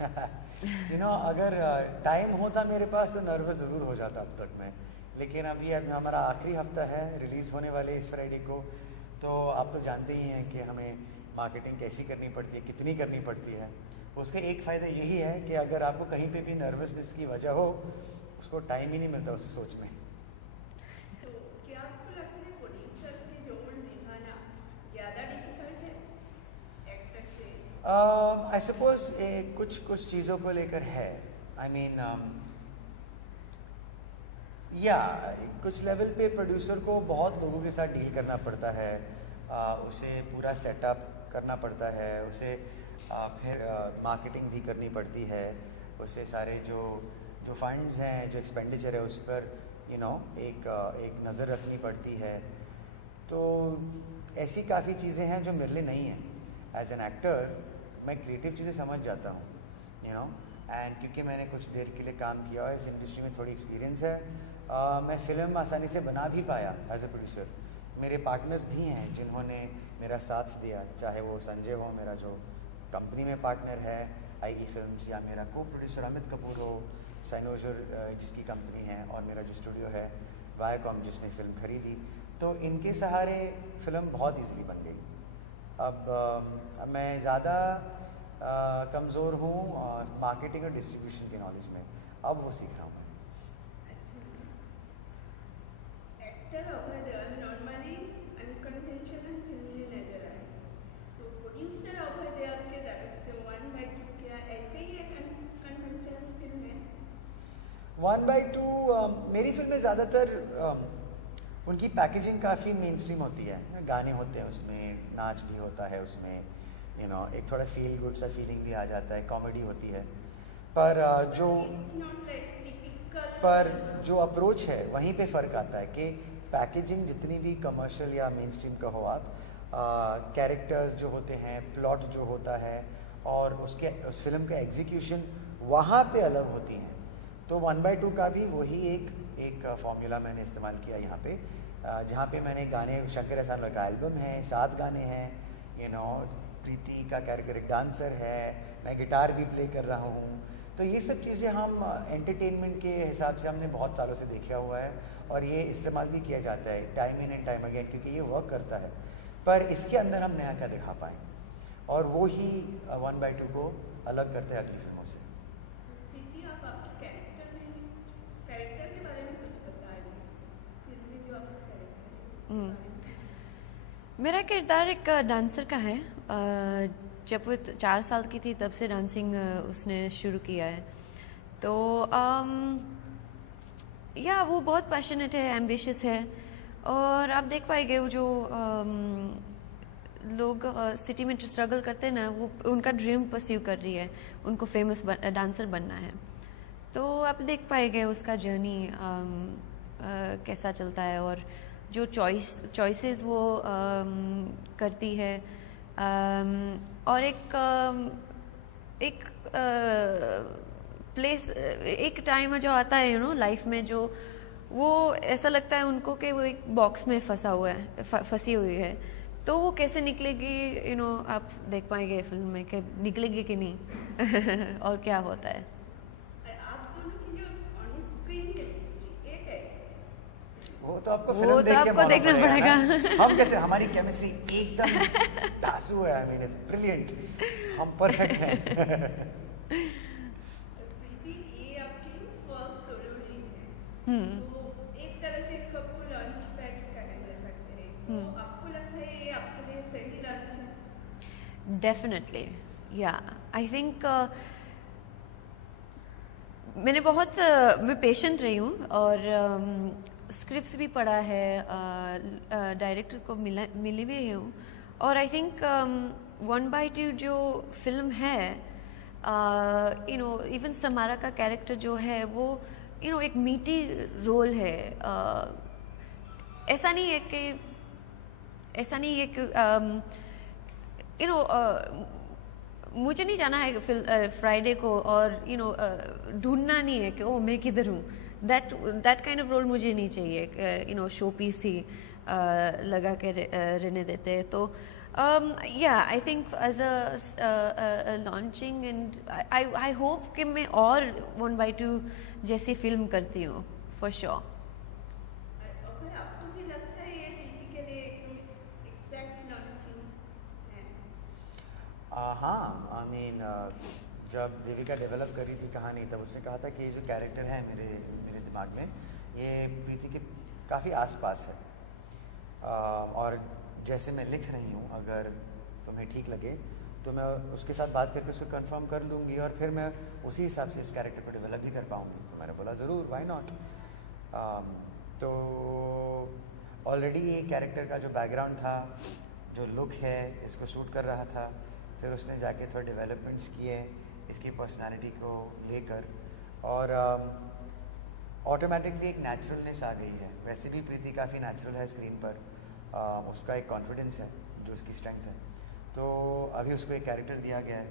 अगर टाइम होता मेरे पास तो नर्वस ज़रूर हो जाता अब तक मैं, लेकिन अभी हमारा आखिरी हफ्ता है रिलीज़ होने वाले इस फ्राइडे को। तो आप तो जानते ही हैं कि हमें मार्केटिंग कैसी करनी पड़ती है, कितनी करनी पड़ती है। उसका एक फ़ायदा यही है कि अगर आपको कहीं पे भी नर्वसनेस की वजह हो, उसको टाइम ही नहीं मिलता उस सोच में। तो क्या आपको लगता है प्रोड्यूसर के रोल निभाना ज़्यादा डिफिकल्ट है एक्टर से? आई सपोज कुछ चीज़ों को लेकर है। आई मीन कुछ लेवल पे प्रोड्यूसर को बहुत लोगों के साथ डील करना पड़ता है, उसे पूरा सेटअप करना पड़ता है, उसे फिर मार्केटिंग भी करनी पड़ती है, उसे सारे जो फंड्स हैं, जो एक्सपेंडिचर है उस पर एक नज़र रखनी पड़ती है। तो ऐसी काफ़ी चीज़ें हैं जो मेरे लिए नहीं हैं। एज एन एक्टर मैं क्रिएटिव चीज़ें समझ जाता हूँ एंड क्योंकि मैंने कुछ देर के लिए काम किया है इस इंडस्ट्री में, थोड़ी एक्सपीरियंस है, मैं फ़िल्म आसानी से बना भी पाया एज ए प्रोड्यूसर। मेरे पार्टनर्स भी हैं जिन्होंने मेरा साथ दिया, चाहे वो संजय हो मेरा जो कंपनी में पार्टनर है आई फिल्म्स, या मेरा को प्रोड्यूसर अमित कपूर हो साइनोजर जिसकी कंपनी है, और मेरा जो स्टूडियो है वायाकॉम जिसने फ़िल्म खरीदी। तो इनके सहारे फ़िल्म बहुत ईजीली बन गई। अब मैं ज़्यादा कमज़ोर हूँ मार्केटिंग और डिस्ट्रीब्यूशन के नॉलेज में, अब वो सीख रहा हूँ मैं। Actor Abhay Deol normally unconventional film में नजर आए, तो प्रोड्यूसर अभय देओल के तरफ से 1/2 क्या ऐसे ही एक अनकन्वेंशनल फिल्म है? 1/2 मेरी फिल्में ज़्यादातर उनकी पैकेजिंग काफ़ी मेन स्ट्रीम होती है, गाने होते हैं उसमें, नाच भी होता है उसमें, एक थोड़ा फील गुड सा फीलिंग भी आ जाता है, कॉमेडी होती है, पर जो अप्रोच है वहीं पे फ़र्क आता है कि पैकेजिंग जितनी भी कमर्शियल या मेन स्ट्रीम का हो आप, कैरेक्टर्स जो होते हैं, प्लॉट जो होता है, और उस फिल्म का एग्जीक्यूशन वहाँ पे अलग होती हैं। तो 1/2 का भी वही एक फॉर्मूला मैंने इस्तेमाल किया यहाँ पे, जहाँ पे मैंने गाने, शंकर एहसान का एल्बम है, 7 गाने हैं, प्रीति का कैरेक्टर एक डांसर है, मैं गिटार भी प्ले कर रहा हूँ। तो ये सब चीज़ें हम एंटरटेनमेंट के हिसाब से हमने बहुत सालों से देखा हुआ है, और ये इस्तेमाल भी किया जाता है time in and time again, क्योंकि ये वर्क करता है। पर इसके अंदर हम नया क्या दिखा पाएँ, और वो ही 1/2 को अलग करते हैं अगली फिल्मों से। प्रीति, आप आपके कैरेक्टर के बारे में कुछ बताइए, फिल्म में जो आपका कैरेक्टर है। मेरा किरदार एक डांसर का है। जब वो 4 साल की थी तब से डांसिंग उसने शुरू किया है। तो वो बहुत पैशनेट है, एम्बिशियस है, और आप देख पाएंगे वो जो लोग सिटी में स्ट्रगल करते हैं ना, वो उनका ड्रीम परस्यू कर रही है, उनको फेमस डांसर बनना है। तो आप देख पाएंगे उसका जर्नी कैसा चलता है, और जो चॉइसेस वो करती है, और एक प्लेस, एक टाइम जो आता है लाइफ में, जो वो ऐसा लगता है उनको कि वो एक बॉक्स में फंसी हुई है। तो वो कैसे निकलेगी, आप देख पाएंगे फिल्म में कि निकलेगी कि नहीं और क्या होता है। वो तो आपको फिल्म देख के मालूम देखना पड़ेगा। हम कैसे, हमारी केमिस्ट्री एकदम तासु है, आई मीन इट्स ब्रिलियंट, हम परफेक्ट हैं। प्रीति, ये आपकी फर्स्ट सोलो रील है, तो एक तरह से इसको आपको लॉन्च पैड कर सकते हैं, तो आपको लगता है ये आपके लिए सही लॉन्च है? डेफिनेटली, आई थिंक मैं पेशेंट रही हूँ, और स्क्रिप्ट्स भी पढ़ा है, डायरेक्टर को मिली भी हूँ, और आई थिंक 1/2 जो फिल्म है, इवन समारा का कैरेक्टर जो है वो एक मीठी रोल है। ऐसा नहीं है कि मुझे नहीं जाना है फ्राइडे को, और ढूंढना नहीं है कि ओ मैं किधर हूँ। दैट काइंड ऑफ रोल मुझे नहीं चाहिए, शो पीस ही लगा के रहने देते हैं। तो Yeah, I think as a launching and I hope कि मैं और 1/2 जैसी फिल्म करती हूँ for sure. और अगर आपको भी लगता है ये प्रीति के लिए एकदम एग्जैक्ट लॉन्चिंग है? हाँ, आई मीन जब देविका डेवलप करी थी कहानी तब उसने कहा था कि ये जो कैरेक्टर है मेरे मेरे दिमाग में ये प्रीति के काफ़ी आसपास है। और जैसे मैं लिख रही हूँ अगर तुम्हें ठीक लगे तो मैं उसके साथ बात करके उसको कंफर्म कर लूँगी और फिर मैं उसी हिसाब से इस कैरेक्टर को डेवलप भी कर पाऊँगी। तो मैंने बोला ज़रूर, व्हाई नॉट। तो ऑलरेडी ये कैरेक्टर का जो बैकग्राउंड था, जो लुक है, इसको शूट कर रहा था। फिर उसने जाके थोड़े डेवलपमेंट्स किए इसकी पर्सनालिटी को लेकर और ऑटोमेटिकली एक नेचुरलनेस आ गई है। वैसे भी प्रीति काफ़ी नेचुरल है स्क्रीन पर, उसका एक कॉन्फिडेंस है जो उसकी स्ट्रेंथ है। तो अभी उसको एक कैरेक्टर दिया गया है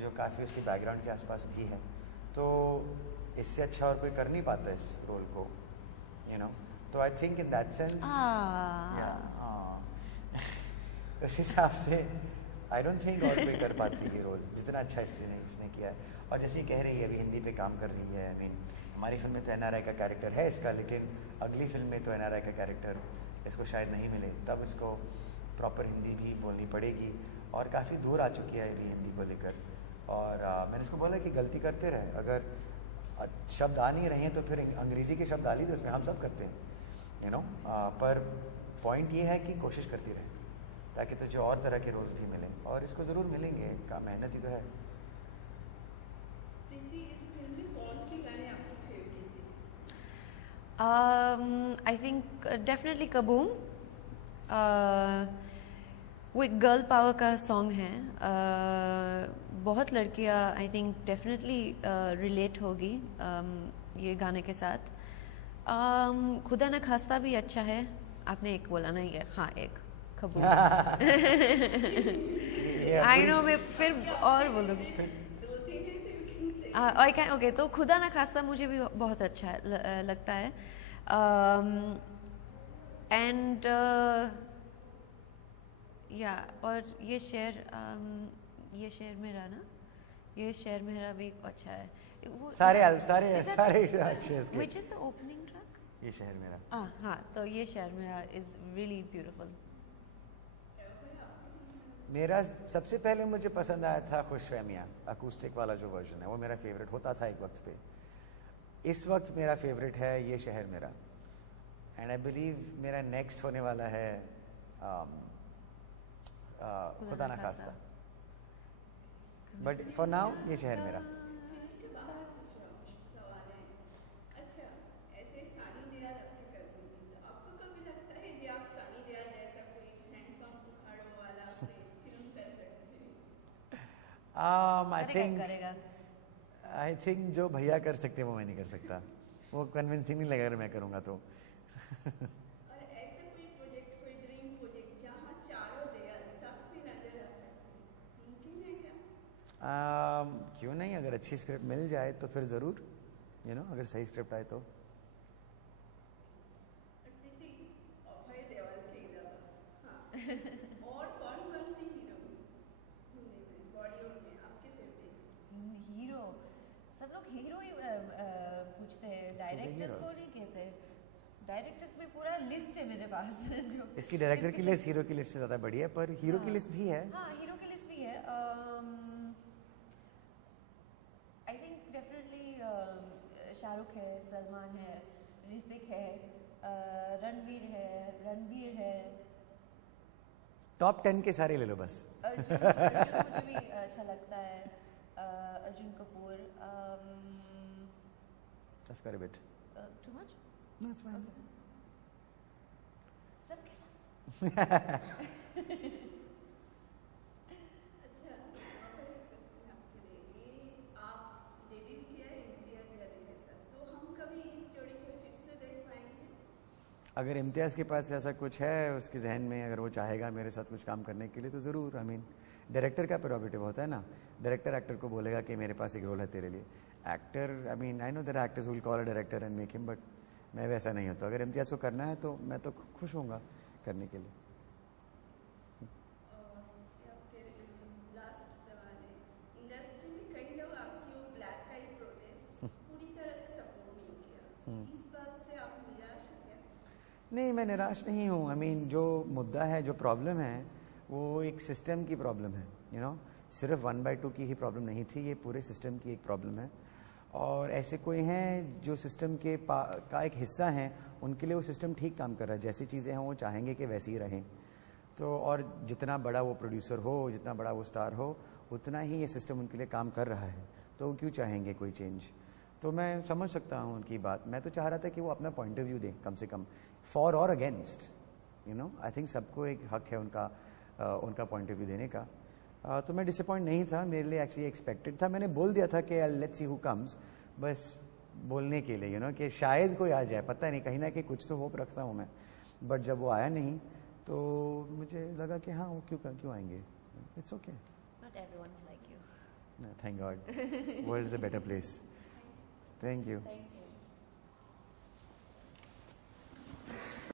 जो काफ़ी उसके बैकग्राउंड के आसपास भी है। तो इससे अच्छा और कोई कर नहीं पाता इस रोल को, यू नो। तो I think in that sense उस हिसाब से आई डोंट थिंक और कोई कर पाती ये रोल जितना अच्छा इसने किया है। और जैसे ये कह रही है अभी हिंदी पे काम कर रही है, आई मीन हमारी फिल्म में तो NRI का कैरेक्टर है इसका, लेकिन अगली फिल्म में तो NRI का कैरेक्टर इसको शायद नहीं मिले, तब इसको प्रॉपर हिंदी भी बोलनी पड़ेगी। और काफ़ी दूर आ चुकी है अभी हिंदी को लेकर। और मैंने इसको बोला कि गलती करते रहे, अगर शब्द आ नहीं रहे हैं तो फिर अंग्रेज़ी के शब्द डाली तो उसमें हम सब करते हैं, यू नो। पर पॉइंट ये है कि कोशिश करती रहे ताकि तुझे और तरह के रोल्स भी मिलें, और इसको ज़रूर मिलेंगे, का मेहनत ही तो है। प्रीति, इस फिल्म में कौन सी गाने आपकी फेवरेट थे? I think definitely Kaboom. वो एक गर्ल पावर का सॉन्ग है। बहुत लड़कियाँ आई थिंक डेफिनेटली रिलेट होगी ये गाने के साथ। खुदा न खास्ता भी अच्छा है। आपने एक बोला नहीं है? हाँ, एक कबूल। आई नो, मैं फिर और बोल दूँगी। ओके, तो खुदा न खास्ता मुझे भी बहुत अच्छा लगता है। एंड या और ये शेर मेरा ना, ये शेर मेरा भी अच्छा है। सारे अच्छे हैं इसके। Which is the opening track? ये शहर मेरा। हाँ, तो ये शहर मेरा is really beautiful. मेरा सबसे पहले मुझे पसंद आया था खुशफहमियाँ, अकूस्टिक वाला जो वर्जन है, वो मेरा फेवरेट होता था एक वक्त पे। इस वक्त मेरा फेवरेट है ये शहर मेरा। एंड आई बिलीव मेरा नेक्स्ट होने वाला है खुदा ना खास्ता। बट फॉर नाउ ये शहर मेरा। इसके बाहर कुछ सवाल है। अच्छा, ऐसे सानी देओल आपके कजिन थी, तो आपको कभी लगता है कि आप सानी देओल जैसा कोई हैंडपंप उखाड़ो वाला कोई फिल्म कर सकते हैं? आई थिंक जो भैया कर सकते हैं वो मैं नहीं कर सकता। वो कन्विंसिंग नहीं लगेगा अगर मैं करूँगा तो। और ऐसे कोई प्रोजेक्ट, कोई ड्रीम प्रोजेक्ट जहाँ चारों देओल साथ में नजर आ सकते हैं, मुमकिन है क्या? क्यों नहीं, अगर अच्छी स्क्रिप्ट मिल जाए तो फिर ज़रूर, यू नो, अगर सही स्क्रिप्ट आए तो। प्रीति, अभय देओल के अलावा हाँ और कौन सी हीरो बॉलीवुड में आपके फेवरेट? हीरो, सब लोग हीरो ही पूछते हैं, डायरेक्टर्स को नहीं कहते। डायरेक्टर्स में पूरा लिस्ट है मेरे पास। जो इसकी डायरेक्टर की लिस्ट हीरो की लिस्ट से ज़्यादा बड़ी है, पर हीरो की लिस्ट भी है। हाँ, हीरो की लिस्ट भी है। आई थिंक डेफिनेटली शाहरुख है, सलमान है, ऋतिक है, रणवीर है। टॉप 10 के सारे ले लो बस। अर्जुन मुझे भी अच्छा लगता है। Arjun Kapoor. That's quite a bit. Too much? No, it's fine. सबके साथ। अच्छा, और एक क्वेश्चन आपके लिए, ये आप डेब्यू किया है इम्तियाज अली के साथ, तो हम कभी इस जोड़ी को फिर से देख पाएंगे? अगर इम्तियाज़ के पास ऐसा कुछ है उसके जहन में, अगर वो चाहेगा मेरे साथ कुछ काम करने के लिए तो ज़रूर। आई मीन डायरेक्टर का प्रेरोगेटिव होता है ना, डायरेक्टर एक्टर को बोलेगा कि मेरे पास एक रोल है तेरे लिए। Actor, I mean I know there are actors will call a director and make him, but मैं वैसा नहीं होता। अगर इम्तियाज़ को करना है तो मैं तो खुश होऊंगा करने के लिए। नहीं, मैं निराश नहीं हूँ। आई मीन जो मुद्दा है, जो प्रॉब्लम है, वो एक सिस्टम की प्रॉब्लम है। यू नो, सिर्फ 1/2 की ही प्रॉब्लम नहीं थी, ये पूरे सिस्टम की एक प्रॉब्लम है। और ऐसे कोई हैं जो सिस्टम के का एक हिस्सा हैं, उनके लिए वो सिस्टम ठीक काम कर रहा है। जैसी चीज़ें हैं वो चाहेंगे कि वैसी ही रहें। तो और जितना बड़ा वो प्रोड्यूसर हो, जितना बड़ा वो स्टार हो, उतना ही ये सिस्टम उनके लिए काम कर रहा है। तो वो क्यों चाहेंगे कोई चेंज? तो मैं समझ सकता हूँ उनकी बात। मैं तो चाह रहा था कि वो अपना पॉइंट ऑफ व्यू दें, कम से कम फॉर और against. You know, I think सबको एक हक है उनका पॉइंट ऑफ व्यू देने का। तो मैं डिसअपॉइंट नहीं था, मेरे लिए एक्चुअली एक्सपेक्टेड था। मैंने बोल दिया था कि लेट्स सी हु कम्स, बस बोलने के लिए, यू नो, कि शायद कोई आ जाए। पता नहीं, कहीं ना कहीं कुछ तो होप रखता हूँ मैं। बट जब वो आया नहीं तो मुझे लगा कि हाँ, वो क्यों आएंगे। It's okay. Not everyone's like you. Thank God, world is a better place. Thank you. Thank you.